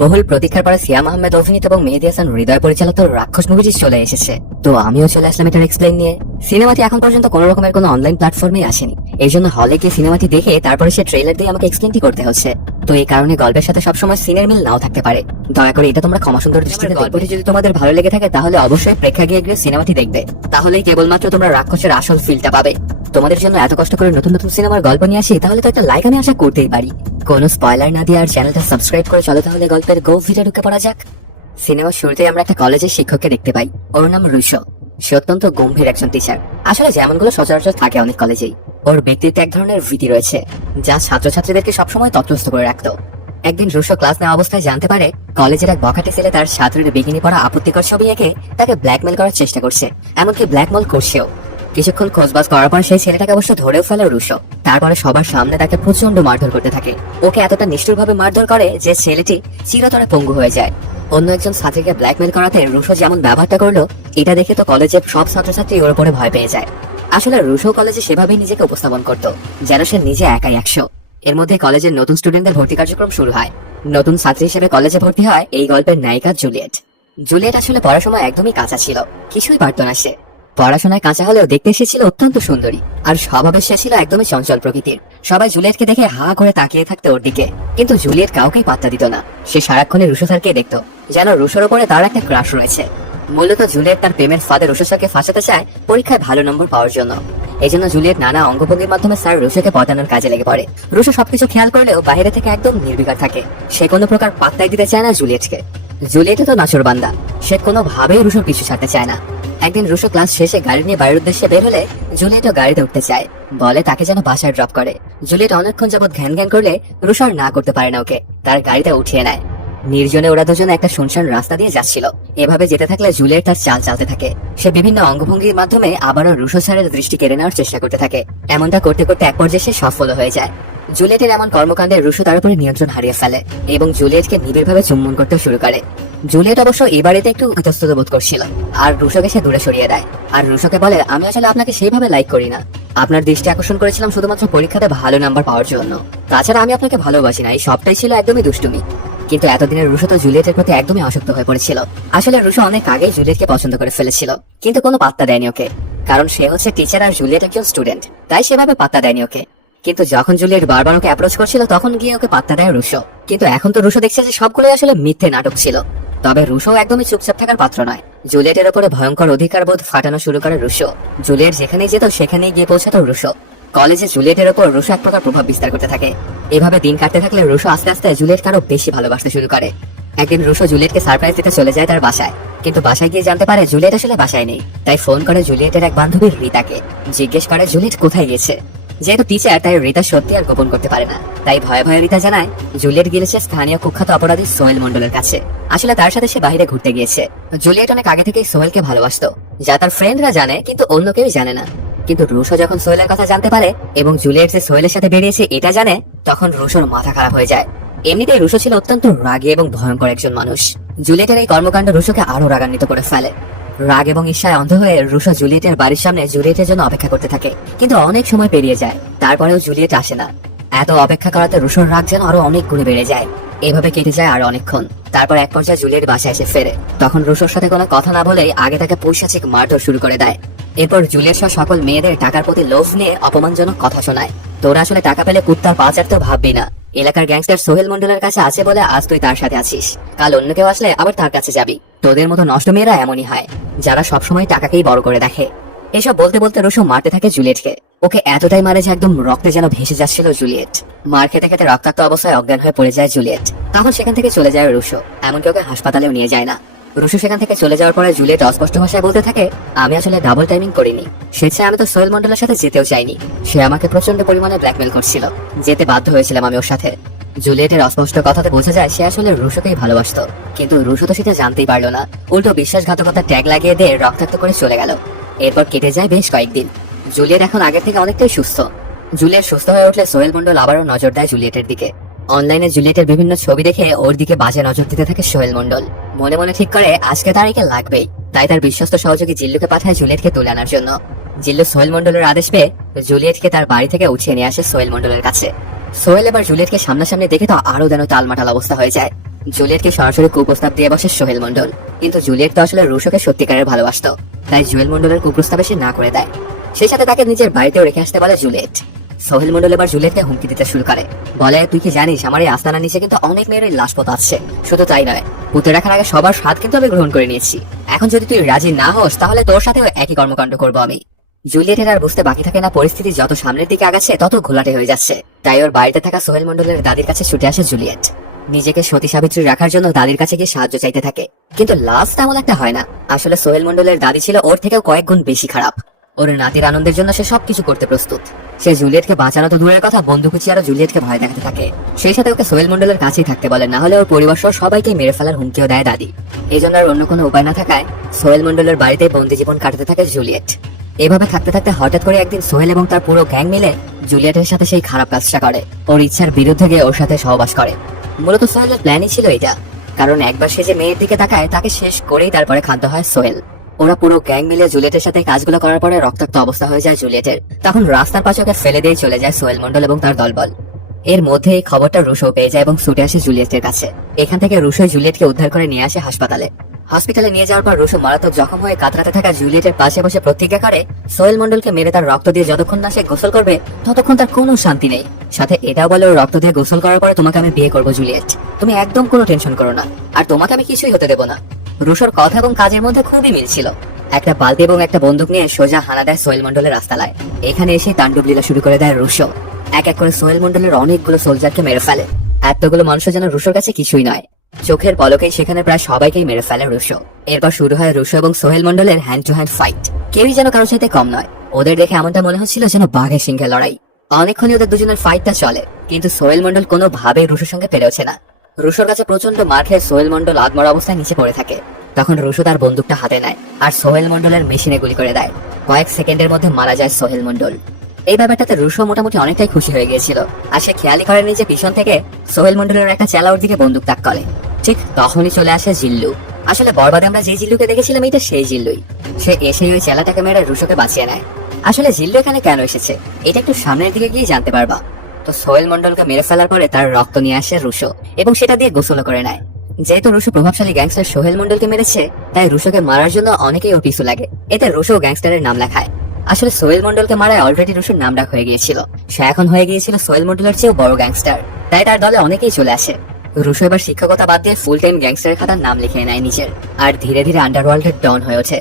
বহুল প্রতীক্ষার পরে সিয়াম আহমেদ অভিনীত এবং মেহেদী হাসান হৃদয় পরিচালিত রাক্ষস মুভিটি চলে এসেছে। তো আমিও চলে আসলাম এটার এক্সপ্লেইন নিয়ে। সিনেমাটি এখন পর্যন্ত কোনো রকমের কোনো অনলাইন প্ল্যাটফর্মে আসেনি, এই জন্য হলে গিয়ে সিনেমাটি দেখে তারপরে সে ট্রেলার দিয়ে আমাকে এক্সপ্লেইনটি করতে হচ্ছে। তো এই কারণে গল্পের সাথে সবসময় সিনের মিল নাও থাকতে পারে। দয়া করে এটা তোমরা ক্ষমা সুন্দর দৃষ্টিতে গল্পটি যদি তোমাদের ভালো লেগে থাকে তাহলে অবশ্যই প্রেক্ষাগৃহে গিয়ে সিনেমাটি দেখবে, তাহলেই কেবলমাত্র তোমরা রাক্ষসের আসল ফিলটা পাবে। তোমাদের জন্য এত কষ্ট করে নতুন নতুন সিনেমার গল্প নিয়ে আসি, তাহলে তো একটা লাইক আমি আশা করতেই পারি। কোনো স্পয়লার না দিয়ে আর চ্যানেলটা সাবস্ক্রাইব করে চলো তাহলে গল্পের গভীরে ঢুকে পড়া যাক। সিনেমার শুরুতেই আমরা একটা কলেজের শিক্ষককে দেখতে পাই। ওর নাম রুশো। সে অত্যন্ত গম্ভীর একজন টিচার। আসলে যেমনগুলো সচরাচর থাকে অনেক কলেজেই। ওর ব্যক্তিত্বে এক ধরনের ভীতি রয়েছে যা ছাত্রছাত্রীদেরকে সবসময় তটস্থ করে রাখতো। একদিন রুশো ক্লাস নেওয়া অবস্থায় জানতে পারে কলেজের এক বখাটে ছেলে তার ছাত্রের বিকিনি পরা আপত্তিকর ছবি এঁকে তাকে ব্ল্যাকমেল করার চেষ্টা করছে, এমনকি ব্ল্যাকমেল করছেও। কিছুক্ষণ খোঁজবাজ করার পর সেই ছেলেটাকে অবশ্য ধরেও ফেলে রুশো। তারপরে সবার সামনে তাকে প্রচন্ড মারধর করতে থাকে। ওকে এতটা নিষ্ঠুরভাবে মারধর করে যে ছেলেটি চিরতরে পঙ্গু হয়ে যায়। অন্য একজন ছাত্রীকে ব্ল্যাকমেল করাতে রুশো যেমন ব্যবহারটা করলো, এটা দেখে তো কলেজের সব ছাত্রছাত্রী ওর উপরে ভয় পেয়ে যায়। আসলে রুশো কলেজে সেভাবেই নিজেকে উপস্থাপন করতো যেন সে নিজে একাই 100। এর মধ্যে কলেজের নতুন স্টুডেন্টদের ভর্তি কার্যক্রম শুরু হয়। নতুন ছাত্রী হিসেবে কলেজে ভর্তি হয় এই গল্পের নায়িকা জুলিয়েট। জুলিয়েট আসলে পড়াশোনায় একদমই কাঁচা ছিল, কিছুই পারত না সে। পড়াশোনায় কাঁচা হলেও দেখতে সে ছিল অত্যন্ত সুন্দরী, আর স্বভাবে সে ছিল একদমই চঞ্চল প্রকৃতির। সবাই জুলিয়েটকে দেখে হা করে তাকিয়ে থাকতো ওর দিকে, কিন্তু জুলিয়েট কাউকেই পাত্তা দিত না। সে সারাক্ষণে রুশো স্যারকে দেখতো যেন রুশোর ওপরে তার একটা ক্রাশ রয়েছে। মূলত জুলিয়েট তার প্রেমের ফাঁদে রুশো স্যারকে ফাঁসাতে চায় পরীক্ষায় ভালো নম্বর পাওয়ার জন্য। এই জন্য জুলিয়েট নানা অঙ্গভঙ্গির মাধ্যমে স্যার রুশোকে পটানোর কাজে লেগে পড়ে। রুশো সবকিছু খেয়াল করলেও বাইরে থেকে একদম নির্বিকার থাকে। সে কোনো প্রকার পাত্তাই দিতে চায় না জুলিয়েটকে। জুলিয়েট তো নাছোড়বান্দা, সে কোনোভাবেই রুশোর পিছু ছাড়তে চায় না। একদিন রুশো ক্লাস শেষে গাড়ি নিয়ে বাড়ির উদ্দেশ্যে বের হলে জুলিয়েটও গাড়িতে উঠতে চায়, বলে তাকে যেন বাসায় ড্রপ করে। জুলিয়েট অনেকক্ষণ যাবৎ ঘ্যান ঘ্যান করলে রুশো আর না করতে পারে না ওকে, তার গাড়িতে উঠিয়ে নেয়। নির্জনে ওরা দুজনে একটা শুনশান রাস্তা দিয়ে যাচ্ছিল। এভাবে যেতে থাকলে জুলিয়েট তার চাল চালতে থাকে। সে বিভিন্ন অঙ্গভঙ্গির মাধ্যমে আবারও রুশো স্যারের দৃষ্টি কেড়ে নেওয়ার চেষ্টা করতে থাকে। এমনটা করতে করতে এক পর্যায়ে সে সফল হয়ে যায়। জুলিয়েটের এমন কর্মকাণ্ডে রুশো তার উপরে নিয়ন্ত্রণ হারিয়ে ফেলে এবং জুলিয়েটকে নিবিড়ভাবে চুম্বন করতে শুরু করে। জুলিয়েট অবশ্য এই বাড়িতে একটু ইতস্তত বোধ করছিল আর রুশোকে সে দূরে সরিয়ে দেয়। আর রুশোকে বলে, আমি আসলে আপনাকে সেইভাবে লাইক করি না। আপনার দৃষ্টি আকর্ষণ করেছিলাম শুধুমাত্র পরীক্ষাতে ভালো নাম্বার পাওয়ার জন্য। তাছাড়া আমি আপনাকে ভালোবাসি না, এই সবটাই ছিল একদমই দুষ্টুমি। কিন্তু এতদিনের রুশো তো জুলিয়েটের প্রতি একদমই আসক্ত হয়ে পড়েছিল। আসলে রুশো অনেক আগেই জুলিয়েটকে পছন্দ করে ফেলেছিল, কিন্তু কোনো পাত্তা দেয়নি ওকে, কারণ সে হচ্ছে টিচার আর জুলিয়েট একজন স্টুডেন্ট, তাই সেভাবে পাত্তা দেয়নি ওকে। কিন্তু যখন জুলিয়েট বারবার ওকে অ্যাপ্রোচ করছিল তখন গিয়ে ওকে পাত্তা দেয় রুশো। কিন্তু এখন তো রুশো দেখছে যে সবগুলোই আসলে মিথ্যে নাটক ছিল। তবে রুশো একদমই চুপচাপ থাকার পাত্র নয়। জুলিয়েটের উপরে ভয়ঙ্কর অধিকার বোধ ফাটানো শুরু করে রুশো। জুলিয়েট যেখানেই যেত সেখানেই গিয়ে পৌঁছাতো রুশো। কলেজে জুলিয়েটের উপর রুশো এক প্রকার প্রভাব বিস্তার করতে থাকে। এভাবে দিন কাটতে থাকলে রুশো আস্তে আস্তে জুলিয়েটকে আরো বেশি ভালোবাসতে শুরু করে। একদিন রুশো জুলিয়েটকে সারপ্রাইজ দিতে চলে যায় তার বাসায়, কিন্তু বাসায় গিয়ে জানতে পারে জুলিয়েট আসলে বাসায় নেই। তাই ফোন করে জুলিয়েটের এক বান্ধবী রিতাকে, জিজ্ঞেস করে জুলিয়েট কোথায় গেছে। যেহেতু টিচার তাই রিতা সত্যি আর গোপন করতে পারে না, তাই ভয়ে ভয়ে রিতা জানায় জুলিয়েট গিয়েছে স্থানীয় কুখ্যাত অপরাধী সোহেল মন্ডলের কাছে। আসলে তার সাথে সে বাইরে ঘুরতে গিয়েছে। জুলিয়েট অনেক আগে থেকেই সোহেলকে ভালোবাসতো, যা তার ফ্রেন্ডরা জানে কিন্তু অন্য কেউ জানে না। কিন্তু রুশো যখন সোহেলের কথা জানতে পারে এবং জুলিয়েট যে সোহেলের সাথে বেরিয়েছে এটা জানে, তখন রুশোর মাথা খারাপ হয়ে যায়। এমনিতেই রুশো ছিল অত্যন্ত রাগী এবং ভয়ঙ্কর একজন মানুষ। জুলিয়েটের এই কর্মকাণ্ড রুশোকে আরো রাগান্বিত করে ফেলে। রাগ এবং ঈর্ষায় অন্ধ হয়ে রুশো জুলিয়েটের বাড়ির সামনে জুলিয়েটের জন্য অপেক্ষা করতে থাকে, কিন্তু অনেক সময় পেরিয়ে যায়, তারপরেও জুলিয়েট আসে না। এত অপেক্ষা করাতে রুশোর রাগ যেন আরো অনেক গুণে বেড়ে যায়। এভাবে কেটে যায় আরো অনেকক্ষণ। তারপর এক পর্যায়ে জুলিয়েট বাসায় এসে ফেরে। তখন রুশোর সাথে কোনো কথা না বলেই আগে তাকে পৈশাচিক মারধর শুরু করে দেয়। এরপর জুলিয়েট সহ সকল মেয়েদের টাকার প্রতি লোভ নিয়ে অপমানজনক কথা শোনায়। তোরা আসলে টাকা পেলে কুত্তার পা চাটতেও ভাববি না। এলাকার গ্যাংস্টার সোহেল মন্ডলের কাছে আছে বলে আজ তুই তার সাথে আছিস, কাল অন্য কেউ আসলে আবার তার কাছে যাবি। তোদের মতো নষ্ট মেয়েরা এমনই হয়, যারা সবসময় টাকাকেই বড় করে দেখে। এসব বলতে বলতে রুশো মারতে থাকে জুলিয়েটকে। ওকে এতটাই মারে যে একদম রক্তে যেন ভেসে যাচ্ছিল জুলিয়েট। মার খেতে খেতে রক্তাক্ত অবস্থায় অজ্ঞান হয়ে পড়ে যায় জুলিয়েট। তখন সেখান থেকে চলে যায় রুশো, এমনকি ওকে হাসপাতালেও নিয়ে যায় না। রুশো সেখান থেকে চলে যাওয়ার পরে জুলিয়েট অস্পষ্ট ভাষায় বলতে থাকে, আমি আসলে ডাবল টাইমিং করিনি। স্বেচ্ছায় আমি তো সোহেল মন্ডলের সাথে যেতেও চাইনি। সে আমাকে প্রচন্ড পরিমাণে ব্ল্যাকমেল করছিল, যেতে বাধ্য হয়েছিলাম আমি ওর সাথে। জুলিয়েটের অস্পষ্ট কথাতে বোঝা যায় সে আসলে রুশোকেই ভালোবাসতো, কিন্তু রুশো তো সেটা জানতেই পারলো না। উল্টো বিশ্বাসঘাতকতার ট্যাগ লাগিয়ে দিয়ে রক্তাক্ত করে চলে গেল। এরপর কেটে যায় বেশ কয়েকদিন। জুলিয়েট এখন আগের থেকে অনেকটাই সুস্থ। জুলিয়েট সুস্থ হয়ে উঠলে সোহেল মন্ডল আবারও নজর দেয় জুলিয়েটের দিকে। অনলাইনে জুলিয়েটের বিভিন্ন ছবি দেখে ওর দিকে বাজে নজর দিতে থাকে সোহেল মন্ডল। মনে মনে ঠিক করে আজকে তারিখে লাগবেই, তাই তার বিশ্বস্ত সহযোগী জিল্লুকে পাঠায় জুলিয়েটকে তুলে আনার জন্য। জিল্লু সোহেল মন্ডলের আদেশ পেয়ে জুলিয়েটকে তার বাড়ি থেকে উঠিয়ে নিয়ে আসে সোহেল মন্ডলের কাছে। সোহেল এবার জুলিয়েটকে সামনাসামনি দেখে তো আরো যেন টালমাটাল অবস্থা হয়ে যায়। জুলিয়েটকে সরাসরি কুপ্রস্তাব দিয়ে বসে সোহেল মন্ডল, কিন্তু জুলিয়েট তো আসলে রুশোকে সত্যিকারের ভালোবাসতো, তাই জুয়েল মন্ডলের কুপ্রস্তাবে সে না করে দেয়। সেই সাথে তাকে নিজের বাড়িতেও রেখে আসতে বলে জুলিয়েট। সোহেল মন্ডল এবার জুলিয়েটকে হুমকি দিতে শুরু করে, বলে তুই কি জানিস আমার এই আস্তানার নিচে কিন্তু অনেক মেয়ের লাশ পথ আছে। শুধু তাই নয়, পুঁতে রাখার আগে সবার স্বাদ কিন্তু আমি গ্রহণ করে নিয়েছি। এখন যদি তুই রাজি না হোস তাহলে তোর সাথেও একই কর্মকাণ্ড করবো আমি। জুলিয়েটের আর বুঝতে বাকি থাকে না পরিস্থিতি যত সামনের দিকে আগাচ্ছে তত ঘোলাটে হয়ে যাচ্ছে। তাই ওর বাড়িতে থাকা সোহেল মন্ডলের দাদির কাছে ছুটে আসে জুলিয়েট। নিজেকে সতী সাবিত্রী রাখার জন্য দাদির কাছে গিয়ে সাহায্য চাইতে থাকে, কিন্তু লাভ তেমন একটা হয় না। আসলে সোহেল মন্ডলের দাদি ছিল ওর থেকেও কয়েক গুণ বেশি খারাপ। ওর নাতির আনন্দের জন্য সে সবকিছু করতে প্রস্তুত। সে জুলিয়েটকে বাঁচানো তো দূরের কথা, বন্দুকুচি আরো জুলিয়েটকে ভয় দেখাতে থাকে। সেই সাথে ওকে সোহেল মন্ডলের কাছেই থাকতে বলে, না হলে ওর পরিবার সহ সবাইকে মেরে ফেলার হুমকিও দেয় দাদি। এই জন্য আর অন্য কোনো উপায় না থাকায় সোহেল মন্ডলের বাড়িতে বন্দি জীবন কাটাতে থাকে জুলিয়েট। এভাবে থাকতে থাকতে হঠাৎ করে একদিন সোহেল এবং তার পুরো গ্যাং মিলে জুলিয়েটের সাথে সেই খারাপ কাজটা করে, ওর ইচ্ছার বিরুদ্ধে গিয়ে ওর সাথে সহবাস করে। মূলত সোহেলের প্ল্যানই ছিল এটা, কারণ একবার সে যে মেয়ের দিকে তাকায় তাকে শেষ করেই তারপরে ক্ষান্ত হয় সোহেল। ওরা পুরো গ্যাং মিলে জুলিয়েটের সাথে কাজগুলো করার পরে রক্তাক্ত অবস্থা হয়ে যায় জুলিয়েটের। তখন রাস্তার পাশে ওকে ফেলে দিয়ে চলে যায় সোহেল মন্ডল এবং তার দলবল। এর মধ্যে এই খবরটা রুশো পেয়ে যায় এবং ছুটে আসে জুলিয়েটের কাছে। এখান থেকে রুশো জুলিয়েটকে উদ্ধার করে নিয়ে আসে হাসপাতালে। হসপিটালে নিয়ে যাওয়ার পর রুশো মারাত্মক জখম হয়ে কাতরাতে থাকা জুলিয়েটের পাশে বসে প্রতিজ্ঞা করে সোহেল মন্ডলকে মেরে তার রক্ত দিয়ে যতক্ষণ না সে গোসল করবে ততক্ষণ তার কোনো শান্তি নেই। সাথে এটাও বলে ওর রক্ত দিয়ে গোসল করার পরে তোমাকে আমি বিয়ে করবো জুলিয়েট, তুমি একদম কোনো টেনশন করো না, আর তোমাকে আমি কিছুই হতে দেবো না। রুশোর কথা এবং কাজের মধ্যে খুবই মিল ছিল। একটা বালতি এবং একটা বন্দুক নিয়ে সোজা হানা দেয় সোহেল মন্ডলের রাস্তায়। এখানে এসে তাণ্ডব লীলা শুরু করে দেয় রুশো। এক এক করে সোহেল মন্ডলের অনেকগুলো সোলজারকে মেরে ফেলে। এতগুলো মানুষের যেন রুশোর কাছে কিছুই নয়। চোখের পলকেই সেখানে প্রায় সবাইকেই মেরে ফেলে রুশো। এরপর শুরু হয় রুশো এবং সোহেল মন্ডলের হ্যান্ড টু হ্যান্ড ফাইট। কেউই যেন কারোর সাথে কম নয়। ওদের দেখে এমনটা মনে হচ্ছিল যেন বাঘের সিংহে লড়াই। অনেকক্ষণই ওদের দুজনের ফাইটটা চলে, কিন্তু সোহেল মন্ডল কোনোভাবেই রুশোর সঙ্গে পেরেছে না। রুশোর কাছে প্রচন্ড মার খেয়ে সোহেল মন্ডল আত্মর অবস্থায় নিচে পড়ে থাকে। তখন রুশো তার বন্দুকটা হাতে নেয় আর সোহেল মন্ডলের মেশিনে গুলি করে দেয়। কয়েক সেকেন্ডের মধ্যে মারা যায় সোহেল মন্ডল। এই ব্যাপারটাতে রুশো মোটামুটি অনেকটাই খুশি হয়ে গিয়েছিল, আর সে খেয়ালি করেনি যে পিছন থেকে সোহেল মন্ডলের একটা চেলা ওর দিকে বন্দুক তাক করে। ঠিক তখনই চলে আসে জিল্লু। আসলে বরবাদে আমরা যে জিল্লুকে দেখেছিলাম এটা সেই জিল্লুই। সে এসে ওই চেলাটাকে মেরে রুশোকে বাঁচিয়ে নেয়। আসলে জিল্লু এখানে কেন এসেছে এটা একটু সামনের দিকে গিয়ে জানতে পারবা। তো সোহেল মন্ডলকে মেরে ফেলার পরে তার রক্ত নিয়ে আসে রুশো এবং সেটা দিয়ে গোসল করে নেয়। যেহেতু রুশো প্রভাবশালী গ্যাংস্টার সোহেল মন্ডলকে মেরেছে, তাই রুশোকে মারার জন্য অনেকেই ওর পিছু লাগে। এতে রুশো গ্যাংস্টারের নাম লেখায়। আসলে সোহেল মন্ডলকে মারায় অলরেডি রুশোর নাম ডাক হয়ে গিয়েছিল। সে এখন হয়ে গিয়েছিল সোহেল মন্ডলের চেয়েও বড় গ্যাংস্টার, তাই তার দলে অনেকেই চলে আসে। রুশো এবার শিক্ষকতা বাদ দিয়ে ফুল টাইম গ্যাংস্টারের খাতার নাম লিখে নেয় নিজের, আর ধীরে ধীরে আন্ডারওয়ার্ল্ডের ডন হয়ে ওঠে।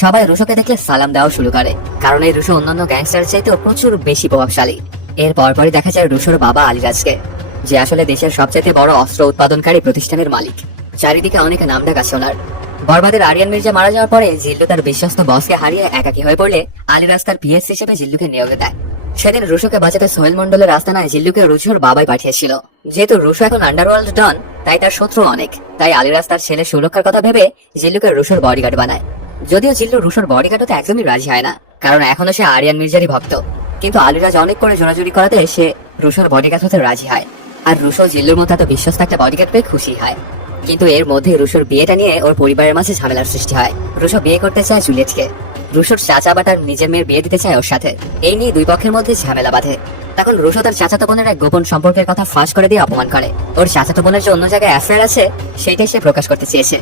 সবাই রুশোকে দেখলে সালাম দেওয়া শুরু করে, কারণ এই রুশো অন্যান্য গ্যাংস্টারের চাইতেও প্রচুর বেশি প্রভাবশালী। এর পরপরই দেখা যায় রুশোর বাবা আলিরাজকে, যে আসলে দেশের সবচেয়ে বড় অস্ত্র উৎপাদনকারী প্রতিষ্ঠানের মালিক। চারিদিকে অনেকে নাম ডাক আছে ওনার। বরবাদের আরিয়ান মির্জা মারা যাওয়ার পরে জিল্লু তার বিশ্বস্ত বসকে হারিয়ে একাকী হয়ে পড়লে আলিরাজ তার পিএস হিসেবে জিল্লুকে নিয়োগ দেয়। সেদিন রুশোকে বাঁচাতে সোহেল মন্ডলের আস্তানায় জিল্লুকে রুশোর বাবাই পাঠিয়েছিল। যেহেতু রুশো এখন আন্ডারওয়ার্ল্ড ডন, তাই তার শত্রু অনেক। তাই আলিরাজ তার ছেলের সুরক্ষার কথা ভেবে জিল্লুকে রুশোর বডিগার্ড বানায়। যদিও জিল্লু রুশোর বডিগার্ড হতে একদমই রাজি হয় না, কারণ এখনো সে আরিয়ান মির্জারই ভক্ত। কিন্তু আলিরাজ অনেক করে জোরাজুরি করাতে সে রুশোর বডিগার্ড হতে রাজি হয়, আর রুশো জিল্লুর মতো এত বিশ্বস্ত একটা বডিগার্ড পেয়ে খুশি হয়। কিন্তু এর মধ্যে রুশোর বিয়েটা নিয়ে ওর পরিবারের মাঝে ঝামেলার সৃষ্টি হয়। রুশো বিয়ে করতে চায় জুলিয়েটকে। রুশোর চাচা আবার তার নিজের মেয়ের বিয়ে দিতে চায় ওর সাথে। এই নিয়ে দুই পক্ষের মধ্যে ঝামেলা বাঁধে। তখন রুশো তার চাচাতো বোনের এক গোপন সম্পর্কের কথা ফাঁস করে দিয়ে অপমান করে। ওর চাচাতো বোনের যে অন্য জায়গায় অ্যাফেয়ার আছে সেটাই সে প্রকাশ করতে চেয়েছে।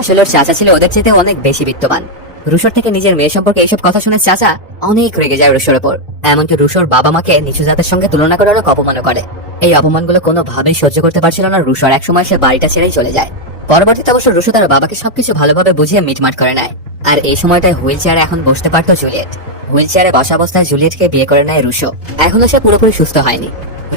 আসলে ওর চাচা ছিল ওদের চেয়ে অনেক বেশি বিত্তবান। রুশোর থেকে নিজের মেয়ে সম্পর্কে এইসব কথা শুনে চাচা অনেক রেগে যায় রুশোর উপর। এমনকি রুশোর বাবা মাকে নিচু জাতের সঙ্গে তুলনা করে অনেক অপমানও করে। এই অপমানগুলো কোনোভাবেই সহ্য করতে পারছিল না রুশোর। একসময় সে বাড়িটা ছেড়েই চলে যায়। পরবর্তীতে অবশ্য রুশো তার বাবাকে সবকিছু ভালোভাবে বুঝিয়ে মিটমাট করে নেয়। আর এই সময়টায় হুইল চেয়ারে এখন বসতে পারতো জুলিয়েট। হুইল চেয়ারে বসা অবস্থায় জুলিয়েটকে বিয়ে করে নেয় রুশো। এখনো সে পুরোপুরি সুস্থ হয়নি।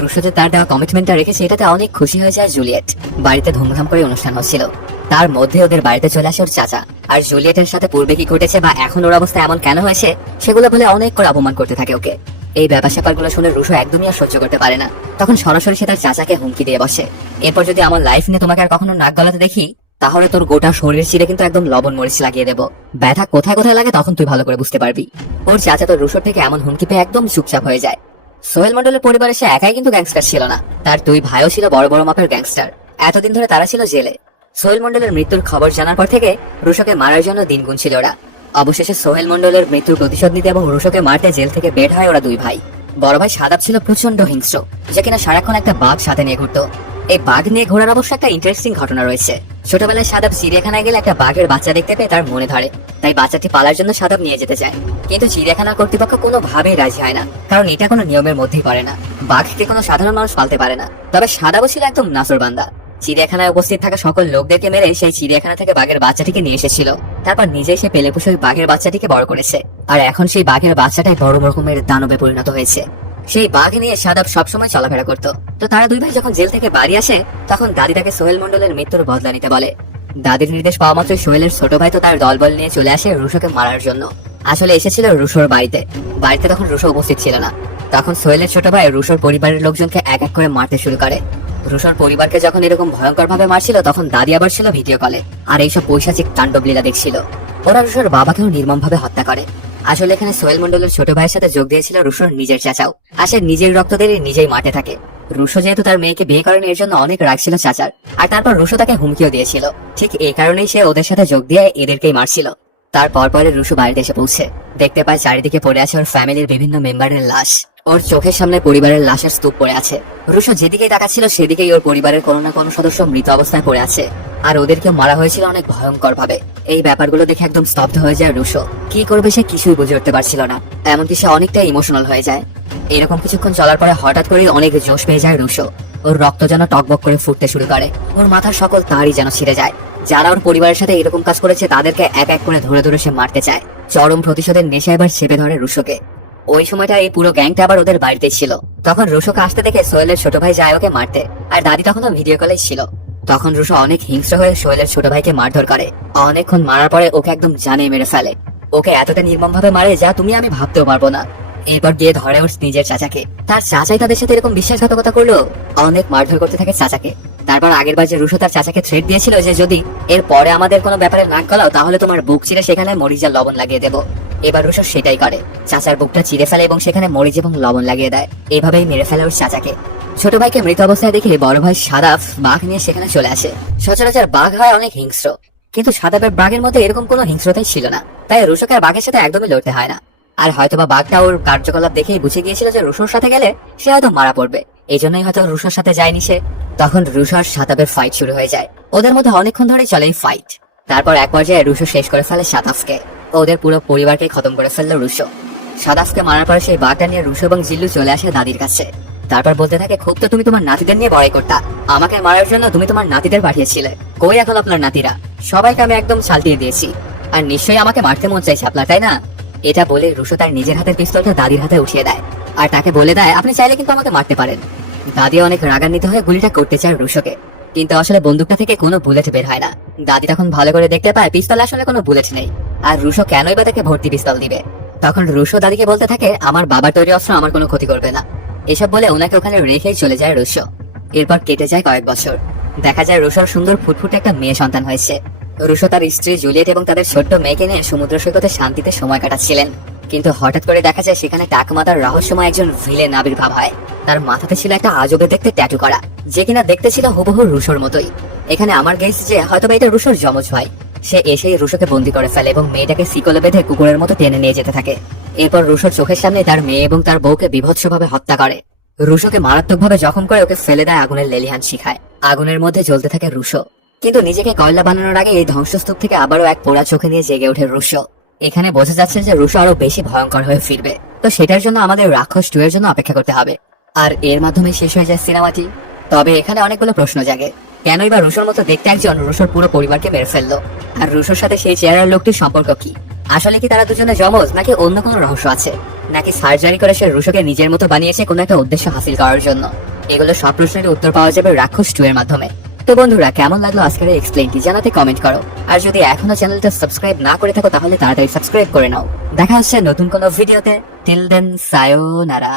রুশো যে তার দেওয়া কমিটমেন্টটা রেখেছে এটাতে অনেক খুশি হয়ে যায় জুলিয়েট। বাড়িতে ধুমধাম করে অনুষ্ঠান হচ্ছিল, তার মধ্যে ওদের বাড়িতে চলে আসে ওর চাচা। আর জুলিয়েটের সাথে পূর্বে কি ঘটেছে বা এখন ওর অবস্থা এমন কেন হয়েছে সেগুলো বলে অনেক করে অপমান করতে থাকে ওকে। এই ব্যাপার স্যাপার গুলো শুনে রুশো একদমই আর সহ্য করতে পারে না। তখন সরাসরি সে তার চাচাকে হুমকি দিয়ে বসে, এরপর যদি আমার লাইফ নিয়ে তোমাকে আর কখনো নাক গলাতে দেখি তাহলে তোর গোটা শরীর চিরে কিন্তু একদম লবণ মরিচ লাগিয়ে দেবো। ব্যথা কোথায় কোথায় লাগে তখন তুই ভালো করে বুঝতে পারবি। ওর চাচা তো রুশোর থেকে এমন হুমকি পেয়ে একদম চুপচাপ হয়ে যায়। সোহেল মন্ডলের পরিবারে সে একাই কিন্তু গ্যাংস্টার ছিল না, তার দুই ভাইও ছিল বড় বড় মাপের গ্যাংস্টার। এতদিন ধরে তারা ছিল জেলে। সোহেল মন্ডলের মৃত্যুর খবর জানার পর থেকে রুশোকে মারার জন্য দিন গুনছিল ওরা। অবশেষে সোহেল মন্ডলের মৃত্যুর প্রতিশোধ নিতে এবং রুশোকে মারতে জেল থেকে বের হয় ওরা দুই ভাই। বড় ভাই সাদাব ছিল প্রচন্ড হিংস্র, যে কিনা সারাক্ষণ একটা বাঘ সাথে নিয়ে ঘুরতো। এই বাঘ নিয়ে ঘোরার অবশ্য একটা ইন্টারেস্টিং ঘটনা রয়েছে। ছোটবেলায় সাদাব চিড়িয়াখানায় গেলে একটা বাঘের বাচ্চা দেখতে পেয়ে তার মনে ধরে, তাই বাচ্চাটি পালার জন্য সাদাব নিয়ে যেতে চায়। কিন্তু চিড়িয়াখানার কর্তৃপক্ষ কোনোভাবেই রাজি হয় না, কারণ এটা কোনো নিয়মের মধ্যেই পড়ে না। বাঘকে কোনো সাধারণ মানুষ পালতে পারে না। তবে সাদাবও ছিল একদম নাফরবান্দা। চিড়িয়াখানায় উপস্থিত থাকা সকল লোকদেরকে মেরে সেই চিড়িয়াখানা থেকে বাঘের বাচ্চাটিকে নিয়ে এসেছিল। তারপর নিজেই সে পেলে পুষে ওই বাঘের বাচ্চাটিকে বড় করেছে। আর এখন সেই বাঘের বাচ্চাটাই বড় রকমের দানবে পরিণত হয়েছে। সেই বাঘ নিয়ে সাদাব সবসময় চলাফেরা করতো। তো তারা দুই ভাই যখন জেল থেকে বাড়ি আসে, তখন দাদি তাকে সোহেল মন্ডলের মৃত্যুর বদলা নিতে বলে। দাদির নির্দেশ পাওয়া মাত্র সোহেলের ছোট ভাই তো তার দলবল নিয়ে চলে আসে রুশোকে মারার জন্য। আসলে এসেছিল রুশোর বাড়িতে তখন রুশো উপস্থিত ছিল না। তখন সোহেলের ছোট ভাই রুশোর পরিবারের লোকজনকে এক এক করে মারতে শুরু করে। রুশোর পরিবারকে যখন এরকম ভয়ঙ্কর ভাবে মারছিল, তখন দাদি আবার ছিল ভিডিও কলে আর এইসব পৈশাচিক তাণ্ডব লীলা দেখছিল। ওরা রুশোর বাবাকেও নির্মম ভাবে হত্যা করে। আসলে এখানে সোহেল মন্ডলের ছোট ভাইয়ের সাথে যোগ দিয়েছিল রুশোর নিজের চাচাও। আর সে নিজের রক্ত দিয়ে নিজেই মাঠে থাকে। রুশো যেহেতু তার মেয়েকে বিয়ে করেন, এর জন্য অনেক রাগ ছিল চাচার। আর তারপর রুশো তাকে হুমকিও দিয়েছিল। ঠিক এই কারণেই সে ওদের সাথে যোগ দিয়ে এদেরকেই মারছিল। তারপর পরে রুশো বাড়িতে এসে পৌঁছে দেখতে পায় চারিদিকে পড়ে আছে ওর ফ্যামিলির বিভিন্ন মেম্বারের লাশ। ওর চোখের সামনে পরিবারের লাশের স্তূপ পড়ে আছে। রুশো যেদিকেই তাকাচ্ছিল সেদিকেই ওর পরিবারের কোনো না কোনো সদস্য মৃত অবস্থায় পড়ে আছে। আর ওদেরকে মারা হয়েছিল অনেক ভয়ঙ্কর ভাবে। এই ব্যাপারগুলো দেখে একদম স্তব্ধ হয়ে যায় রুশো। কি করবে সে কিছুই বুঝে উঠতে পারছিল না। এমনকি সে অনেকটা ইমোশনাল হয়ে যায়। এরকম কিছুক্ষণ চলার পরে হঠাৎ করে অনেক জোশ পেয়ে যায় রুশো। ওর রক্ত যেন টকবক করে ফুটতে শুরু করে। ওর মাথার সকল তারই যেন ছিঁড়ে যায়। যারা ওর পরিবারের সাথে এরকম কাজ করেছে তাদেরকে এক এক করে ধরে ধরে সে মারতে চায়। চরম প্রতিশোধের নেশা এবার চেপে ধরে রুশোকে। ওই সময়টা এই পুরো গ্যাংটা আবার ওদের বাড়িতে ছিল। তখন রুশোকে আসতে দেখে সোহেলের ছোট ভাই যায় ওকে মারতে। আর দাদি তখনও ভিডিও কলেই ছিল। তখন রুশো অনেক হিংস্র হয়ে সোহেলের ছোট ভাইকে মারধর করে। অনেকক্ষণ মারার পরে ওকে একদম জানে মেরে ফেলে। ওকে এতটা নির্মম ভাবে মারে যা তুমি আমি ভাবতেও পারবো না। এরপর গিয়ে ধরে ওর নিজের চাচাকে। তার চাচাই তাদের সাথে এরকম বিশ্বাসঘাতকতা করলো। অনেক মারধর করতে থাকে চাচাকে। তারপর আগের বার যে রুশো তার চাচাকে থ্রেট দিয়েছিল যে যদি এর পরে আমাদের কোনো ব্যাপারে নাক গলাও তাহলে তোমার বুক চিরে সেখানে মরিচ আর লবণ লাগিয়ে দেবো। এবার রুশো সেটাই করে। চাচার বুকটা চিরে ফেলে এবং সেখানে মরিচ এবং লবণ লাগিয়ে দেয়। এভাবেই মেরে ফেলে ওর চাচাকে। ছোট ভাইকে মৃত অবস্থায় দেখে বড় ভাই সাদাব বাঘ নিয়ে সেখানে চলে আসে। সচরাচর বাঘ হয় অনেক হিংস্র, কিন্তু সাদাবের বাঘের মধ্যে এরকম কোনো হিংস্রতাই ছিল না। তাই রুশোকে আর বাঘের সাথে একদমই লড়তে হয় না। আর হয়তোবা বাঘটা ওর কার্যকলাপ দেখেই বুঝে গিয়েছিল যে রুশোর সাথে গেলে সে হয়তো মারা পড়বে। এই জন্যই হয়তো রুশোর সাথে যায়নি সে। তখন রুশো আর সাদাবের ফাইট শুরু হয়ে যায়। ওদের মধ্যে অনেকক্ষণ ধরেই চলে এই ফাইট। তারপর এক পর্যায়ে রুশো শেষ করে ফেলে সাদাফকে। ওদের পুরো পরিবারকে খতম করে ফেললো রুশো। সাদাফকে মারার পরে সেই বাঘটা নিয়ে রুশো এবং জিল্লু চলে আসে দাদির কাছে। তারপর বলতে থাকে, খুব তো তুমি তোমার নাতিদের নিয়ে বড়াই করতা, আমাকে মারার জন্য তুমি তোমার নাতিদের পাঠিয়েছিলে। কই এখন আপনার নাতিরা? সবাইকে আমি একদম ছালটিয়ে দিয়েছি। আর নিশ্চয়ই আমাকে মারতে মন চাইছে আপনার, তাই না? এটা বলে রুশো তার নিজের হাতের পিস্তলটা দাদির হাতে উঠিয়ে দেয়। আর তাকে বলে দেয়, আপনি চাইলে কিন্তু আমাকে মারতে পারেন। দাদি অনেক রাগান্বিত হয়ে গুলিটা করতে চায় রুশোকে, কিন্তু আসলে বন্দুকটা থেকে কোনো বুলেট বের হয় না। দাদি তখন ভালো করে দেখতে পায় পিস্তলে আসলে কোনো বুলেট নেই। আর রুশো কেনই বা তাকে ভর্তি পিস্তল দিবে? তখন রুশো দাদিকে বলতে থাকে, আমার বাবার তৈরি অস্ত্র আমার কোনো ক্ষতি করবে না। এসব বলে ওনাকে ওখানে রেখেই চলে যায় রুশো। এরপর কেটে যায় কয়েক বছর। দেখা যায় রুশোর সুন্দর ফুটফুটে একটা মেয়ে সন্তান হয়েছে। রুশো তার স্ত্রী জুলিয়েট এবং তাদের ছোট্ট মেয়েকে নিয়ে সমুদ্র সৈকতে শান্তিতে সময় কাটাচ্ছিলেন। কিন্তু হঠাৎ করে দেখা যায় সেখানে টাকমাতার রহস্যময় একজন ভিলেন আবির্ভাব হয়। তার মাথাতে ছিল একটা আজবে দেখতে ট্যাটু করা, যে কিনা দেখতে ছিল হুবহু রুশোর মতোই। এখানে আমার গেস যে হয়তো এটা রুশোর যমজ ভাই। সে এসেই রুশোকে বন্দি করে ফেলে এবং মেয়েটাকে শিকলে বেঁধে কুকুরের মতো টেনে নিয়ে যেতে থাকে। এরপর রুশোর চোখের সামনে তার মেয়ে এবং তার বউকে বীভৎসভাবে হত্যা করে। রুশোকে মারাত্মকভাবে জখম করে ওকে ফেলে দেয় আগুনের লেলিহান শিখায়। আগুনের মধ্যে জ্বলতে থাকে রুশো। কিন্তু নিজেকে কয়লা বানানোর আগে এই ধ্বংসস্তূপ থেকে আবারও এক পোড়া চোখে নিয়ে জেগে ওঠে রুশো। এখানে বোঝা যাচ্ছে যে রুশো আরো বেশি ভয়ঙ্কর হয়ে ফিরবে। তো সেটার জন্য আমাদের রাক্ষস 2 এর জন্য অপেক্ষা করতে হবে। আর এর মাধ্যমে শেষ হয়ে যায় সিনেমাটি। তবে এখানে অনেকগুলো প্রশ্ন জাগে। কেনই বা রুশোর মতো দেখতে একজন রুশোর পুরো পরিবারকে মেরে ফেললো? আর রুশোর সাথে সেই চেহারার লোকটির সম্পর্ক কি? আসলে কি তারা দুজনে যমজ, নাকি অন্য কোনো রহস্য আছে? নাকি সার্জারি করে সে রুশোকে নিজের মতো বানিয়েছে কোনো একটা উদ্দেশ্য হাসিল করার জন্য? এগুলো সব প্রশ্নের উত্তর পাওয়া যাবে রাক্ষস 2 এর মাধ্যমে। তো বন্ধুরা, কেমন লাগলো আজকের এই এক্সপ্লেইনটি জানাতে কমেন্ট করো। আর যদি এখনো চ্যানেলটা সাবস্ক্রাইব না করে থাকো তাহলে তাড়াতাড়ি সাবস্ক্রাইব করে নাও। দেখা হচ্ছে নতুন কোনো ভিডিওতে। Till then, সায়োনারা।